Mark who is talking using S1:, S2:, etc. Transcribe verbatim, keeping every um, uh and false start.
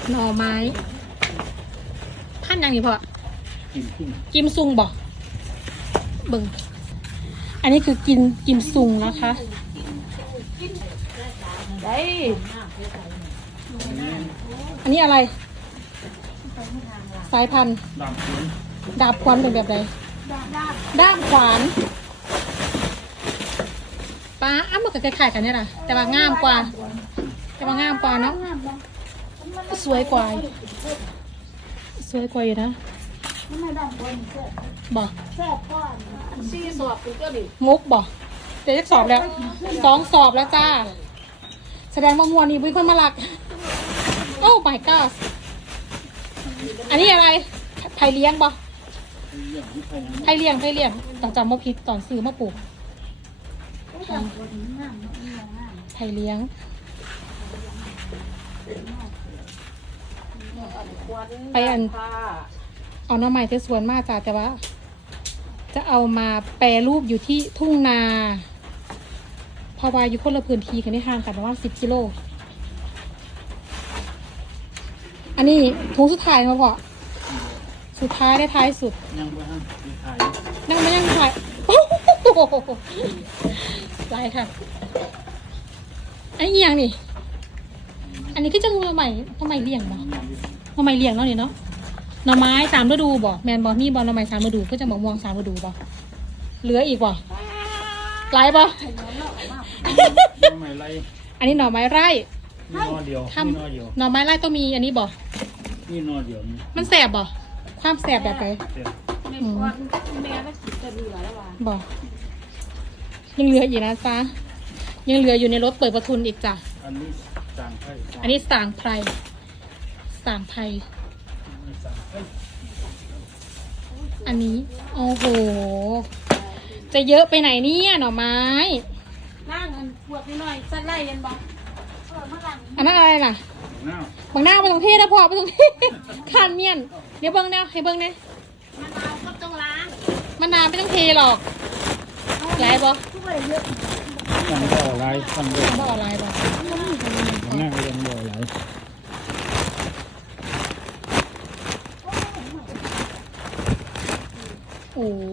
S1: หน่อไม้ท่านยังนี่พอ
S2: กินขึ้น
S1: กิมซุงบอกเบิ่งอันนี้คือกินกิมซุงนะคะได้อันนี้อะไรสายพันธุ์
S2: ดามสวน
S1: ดาบขวานเป็นแบบไหนด้ามขวานปลาอ้ามันก็คล้ายๆกันเนี่ยแหละแต่ว่างามกว่าแต่ว่างามกว่าเนาะสวยกว่าสวยกว่าอยู่นะบอกมุกบอกเดี๋ยวจะสอบแล้วสองสอบแล้วจ้าแสดงว่ามวลนี่เป็นคนมาหลักโอ้ my god อันนี้อะไรไผ่เลี้ยงบอกไผ่เลี้ยงไผ่เลี้ยงต้องจำมาพิษตอนซื้อมาปลูกไผ่เลี้ยงไปอันเอาหน้ำไม้ที่สวนมากจ้าแต่ว่าจะเอามาแปรรูปอยู่ที่ทุ่งนาเพราะว่าอยู่คนละพื้นที่กันที่ห่างกันประมาณสิบกิโลอันนี้ถุงสุดท้ายมาพอสุดท้ายได้ท้ายสุด
S2: ยังไม่ทันถ่าย
S1: นั่งไม่ยังถ่ายไรค่ะอันนี้ยังนี่อันนี้ก็จะงูใหม่ทำไมเลี้ยงบ่ทำไมเลี้ยงเนาะนี่เนาะหน่อไม้สามฤดูบ่แมนบอนี่บอลหน่อไม้สามฤดูก็จะมะม่วงสามฤดูบ่เหลืออีกบ่ไรบ่
S2: น้ำไม่ไร
S1: อันนี้หน่อไม้ไร่
S2: นี่นอเดียว
S1: ท
S2: นี่นอเดียว
S1: ำหน่อไม้ไร่ต้องมีอันนี้บ่
S2: นี่นอเดียวนี่
S1: มันแสบบ่ความแสบแบบไหน
S2: เสร็จ
S1: อืมบ่ยังเหลืออยู่นะจ๊ะยังเหลืออยู่ในรถเปิดประทุนอีกจ้ะ
S2: อันนี้จางไข่
S1: อันนี้สางไพรสางไพร
S2: จางไข่
S1: อันนี้โอ้โหจะเยอะไปไหนเนี่ยหน่อไม้
S3: ล่างเงินพวกนิดหน่อยสัดไล่ยันบอกเออมาหลัง
S1: อันนั้นอะไรล่ะ
S2: หน้า
S1: บางหน้าไปตรงเทศนะพอไปตรงเทศคานเมียนเดี๋ยวเบิ้งแนวให้เบิ้งเนี่ย
S3: มะนาวก็ต้องล้าง
S1: มันนานไม่ต้องเทหรอกไรบ่
S3: ช่วยเยอะ
S2: ยังบ่อไรตั้งเยอะ
S1: บ่อะไรบ่
S2: หน้ายังบ่อไร
S1: โอ้โห